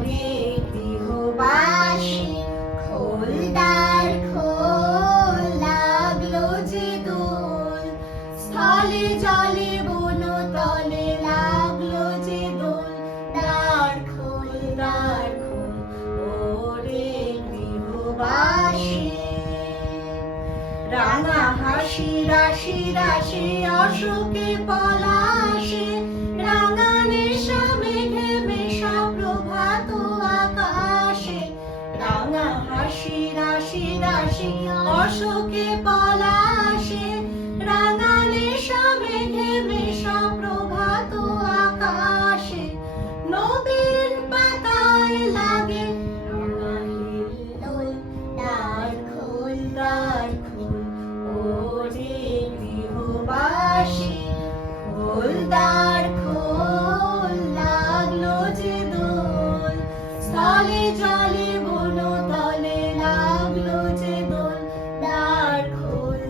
ওরে গৃহবাসী খোলদার খোল, লাগলো যে দোল, স্থলে জলে বনতলে লাগলো যে দোল, দ্বার খোল ওরে গৃহবাসী। রাঙা হাসি রাশি রাশি অশোকে পলাশে, রাঙা নেশা মেঘে মেশা প্রভাত আকাশে। রাঙা হাসি রাশি রাশি অশোকে পলাশে, রাঙা নেশা মেঘে মেশা প্রভাত আকাশে। নবীন পাতায় লাগে রাঙা হিল্লোল, দ্বার খোল ওরে গৃহবাসী খোলদার খোল, লাগলো যে দোল, স্থলে জলে বনতলে লাগলো যে দোল, দ্বার খোল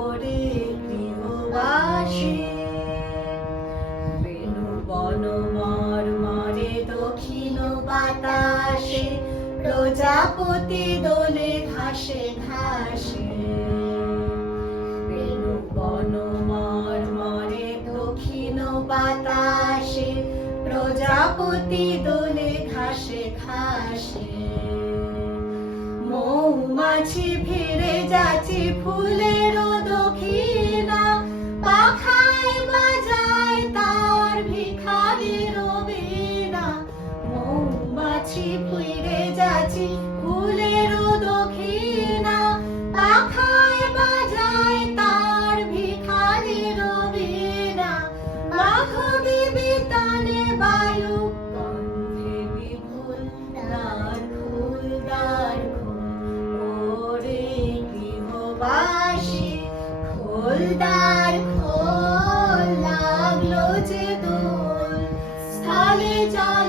ওরে গৃহবাসী। বেনু বন মর্মরে দক্ষিণ বাতাসে, প্রজাপতি দোলে ঘাসে ঘাসে। বেনু বন মর্মরে দক্ষিণ বাতাসে, প্রজাপতি দোলে ঘাসে ঘাসে। মৌমাছি ভিড়ে যাচ্ছে ফুলের দক্ষিণা, পাখায় বাজায় তার ভিখারির বীণা। মৌমাছি ভিড়ে যাচ্ছে ফুলের দক্ষিণা, পাখায় বাজায় তার ভিখারির বীণা। মাধবী বিতানে বায়ু গন্ধে বিভোর, দ্বার খোল ওরে গৃহবাসী খোলদার খোল, লাগলো যে দোল, স্থলে জলে